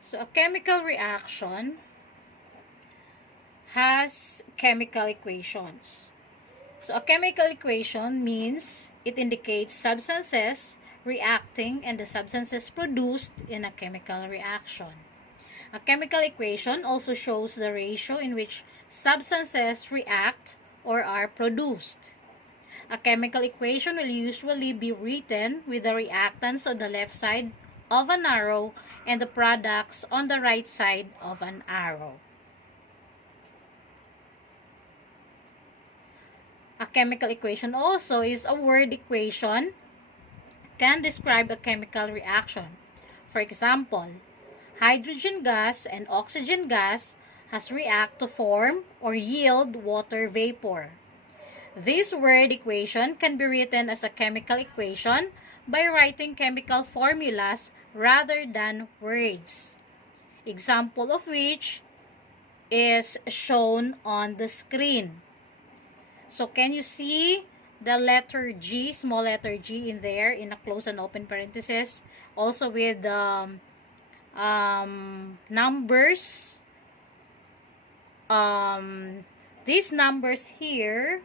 So a chemical reaction has chemical equations. So a chemical equation means it indicates substances reacting and the substances produced in a chemical reaction. A chemical equation also shows the ratio in which substances react or are produced. A chemical equation will usually be written with the reactants on the left side of an arrow and the products on the right side of an arrow. A chemical equation also is a word equation, can describe a chemical reaction. For example, hydrogen gas and oxygen gas has react to form or yield water vapor. This word equation can be written as a chemical equation by writing chemical formulas rather than words. Example of which is shown on the screen. So can you see the letter G, small letter G in there in a close and open parenthesis? Also with numbers. These numbers here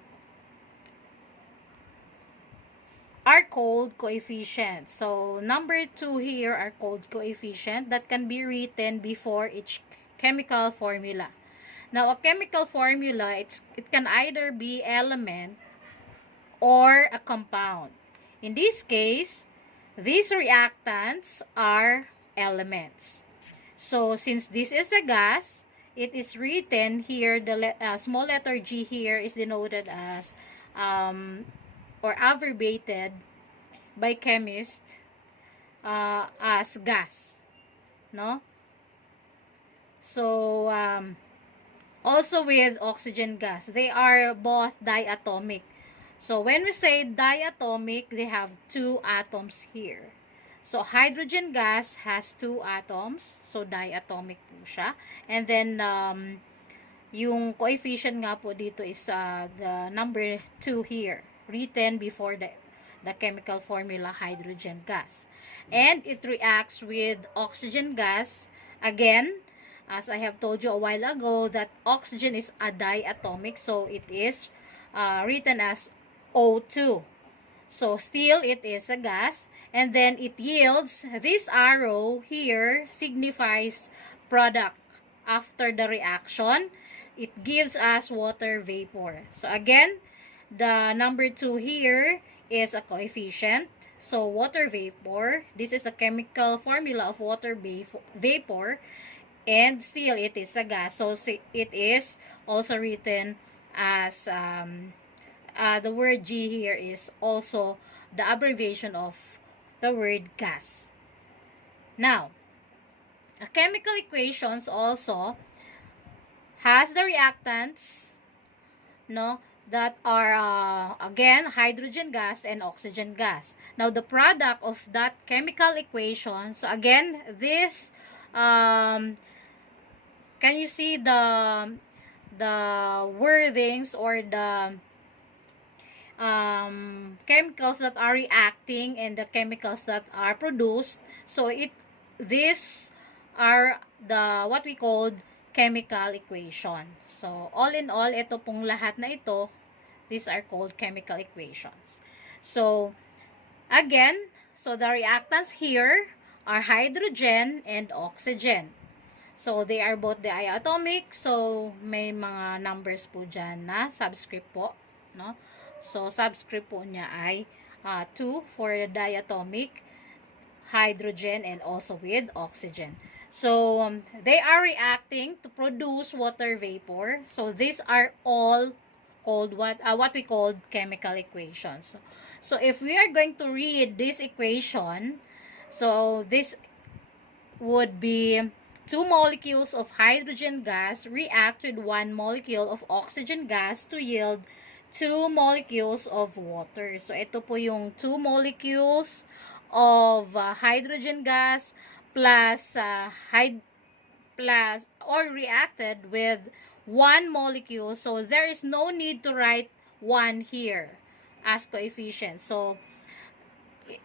are called coefficients. So number 2 here are called coefficient that can be written before each chemical formula. Now a chemical formula, it can either be element or a compound. In this case, these reactants are elements. So since this is a gas, it is written here, the small letter G here is denoted as or abbreviated by chemists as gas, no? So also with oxygen gas, they are both diatomic. So when we say diatomic, they have 2 atoms here. So hydrogen gas has 2 atoms, so diatomic po siya. And then yung coefficient nga po dito is the number 2 here, written before the chemical formula hydrogen gas. And it reacts with oxygen gas. Again, as I have told you a while ago, that oxygen is a diatomic, so it is written as O2. So still it is a gas, and then it yields, this arrow here signifies product. After the reaction, it gives us water vapor. So again, the number 2 here is a coefficient. So water vapor, this is the chemical formula of water vapor, and still it is a gas. So it is also written as the word G here is also the abbreviation of the word gas. Now, a chemical equations also has the reactants, no, that are again hydrogen gas and oxygen gas. Now the product of that chemical equation, so again this can you see the wordings or the chemicals that are reacting and the chemicals that are produced? So these are the what we called chemical equation. So all in all, ito pong lahat na ito, these are called chemical equations. So again, so the reactants here are hydrogen and oxygen. So they are both diatomic. So may mga numbers po dyan na subscript po, no? So subscript po niya ay 2 for the diatomic, hydrogen, and also with oxygen. So they are reacting to produce water vapor. So these are all called what we call chemical equations. So if we are going to read this equation, so this would be 2 molecules of hydrogen gas react with 1 molecule of oxygen gas to yield 2 molecules of water. So ito po yung 2 molecules of hydrogen gas plus or reacted with 1 molecule. So there is no need to write 1 here as coefficient. So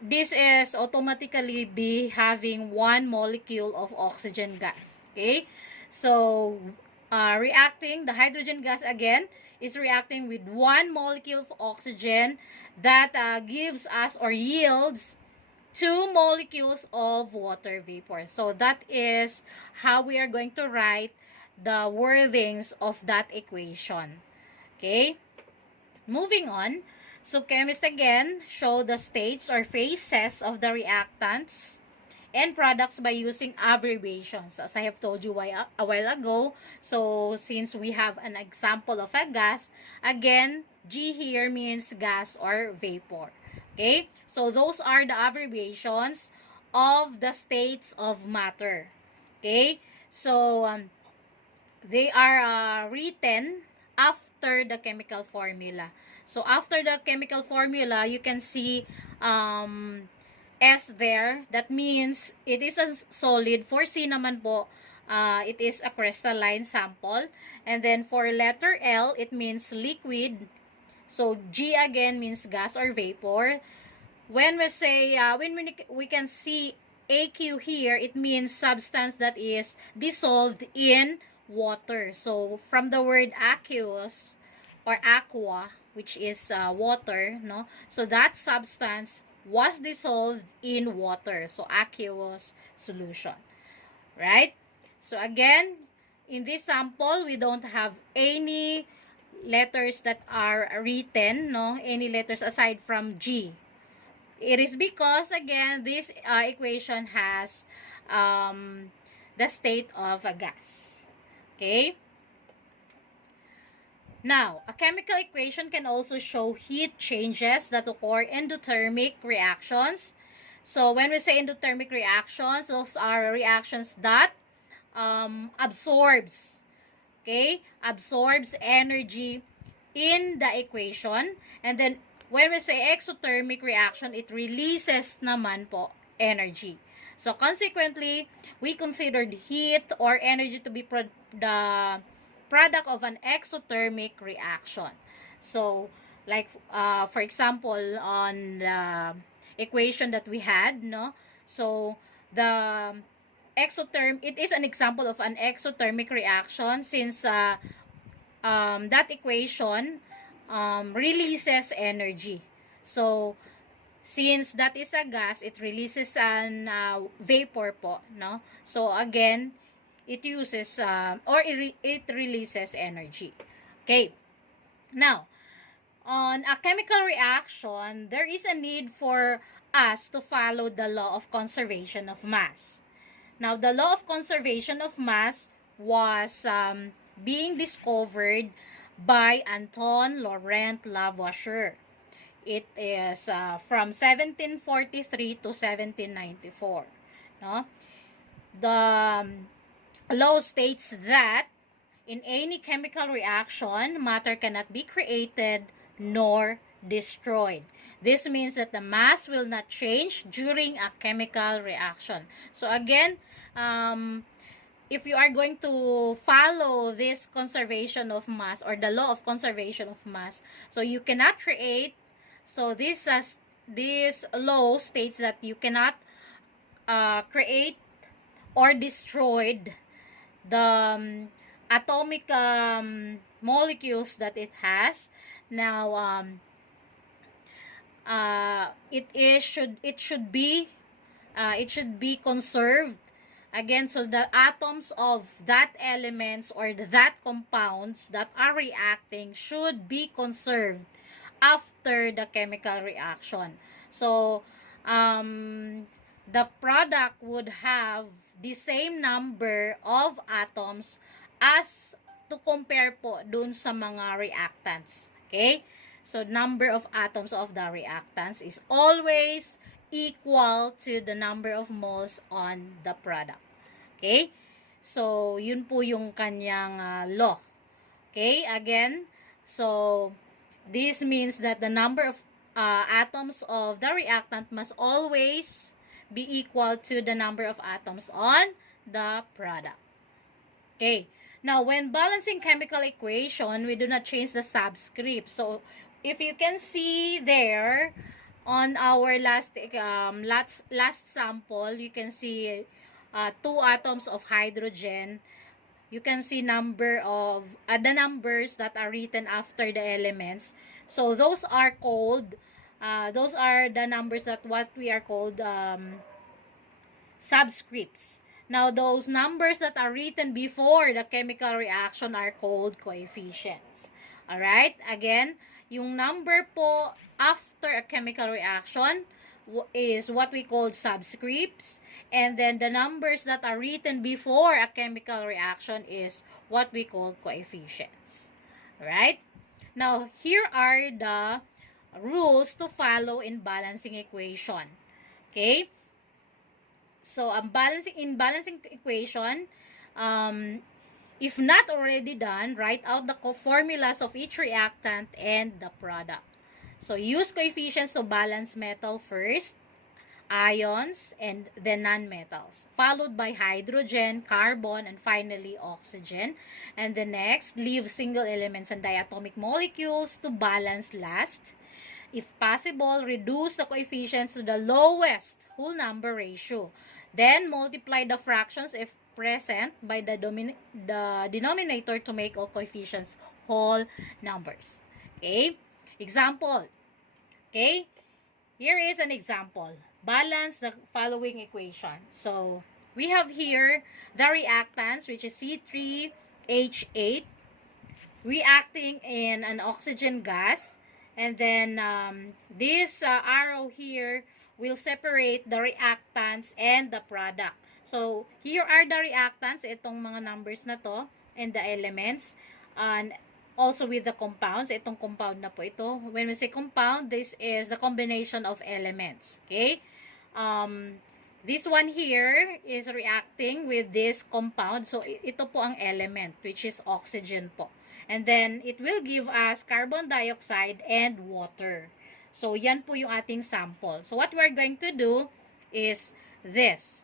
this is automatically be having one molecule of oxygen gas. Okay, so reacting, the hydrogen gas again is reacting with one molecule of oxygen that gives us or yields two molecules of water vapor. So that is how we are going to write the wordings of that equation. Okay, moving on. So chemists again show the states or phases of the reactants and products by using abbreviations, as I have told you a while ago. So since we have an example of a gas, again, G here means gas or vapor. Okay, so those are the abbreviations of the states of matter. Okay, so they are written after the chemical formula. So after the chemical formula, you can see S there. That means it is a solid. For C naman po, it is a crystalline sample. And then for letter L, it means liquid. So G again means gas or vapor. When we say, we can see AQ here, it means substance that is dissolved in water. So from the word aqueous or aqua, which is water, no? So that substance was dissolved in water. So aqueous solution, right? So again, in this sample, we don't have any letters that are written, no? Any letters aside from G. It is because, again, this equation has the state of a gas. Okay? Now, a chemical equation can also show heat changes that occur in endothermic reactions. So, when we say endothermic reactions, those are reactions that absorbs energy in the equation. And then, when we say exothermic reaction, it releases naman po energy. So, consequently, we considered heat or energy to be the product of an exothermic reaction. So, like, for example, on the equation that we had, no? So, the it is an example of an exothermic reaction since that equation releases energy. So, since that is a gas, it releases an vapor po, no? So, again, it uses, it releases energy. Okay. Now, on a chemical reaction, there is a need for us to follow the law of conservation of mass. Now, the law of conservation of mass was being discovered by Anton Laurent Lavoisier. It is from 1743 to 1794. No? The law states that in any chemical reaction, matter cannot be created nor destroyed. This means that the mass will not change during a chemical reaction. So again, if you are going to follow this conservation of mass or the law of conservation of mass, so you cannot create, so this law states that you cannot create or destroy the atomic molecules that it has. Now, it should be conserved. Again, so the atoms of that elements or that compounds that are reacting should be conserved after the chemical reaction. So, the product would have the same number of atoms as to compare po dun sa mga reactants. Okay? So, number of atoms of the reactants is always equal to the number of moles on the product. Okay? So, yun po yung kanyang law. Okay? Again, so, this means that the number of atoms of the reactant must always be equal to the number of atoms on the product. Okay. Now, when balancing chemical equation, we do not change the subscript. So, if you can see there, On our last sample, you can see 2 atoms of hydrogen. You can see the numbers that are written after the elements. So those are the numbers that what we are called subscripts. Now, those numbers that are written before the chemical reaction are called coefficients. Alright? Again, yung number po after a chemical reaction is what we call subscripts. And then the numbers that are written before a chemical reaction is what we call coefficients. Alright? Now, here are the rules to follow in balancing equation. Okay? So, in balancing equation, if not already done, write out the formulas of each reactant and the product. So, use coefficients to balance metal first, ions, and then non-metals, followed by hydrogen, carbon, and finally oxygen. And the next, leave single elements and diatomic molecules to balance last. If possible, reduce the coefficients to the lowest whole number ratio. Then, multiply the fractions if present by the denominator to make all coefficients whole numbers. Okay? Example. Okay? Here is an example. Balance the following equation. So, we have here the reactants, which is C3H8, reacting in an oxygen gas. And then, this arrow here will separate the reactants and the product. So, here are the reactants, itong mga numbers na to, and the elements. And also with the compounds, itong compound na po ito. When we say compound, this is the combination of elements. Okay? This one here is reacting with this compound. So, ito po ang element, which is oxygen po. And then, it will give us carbon dioxide and water. So, yan po yung ating sample. So, what we're going to do is this.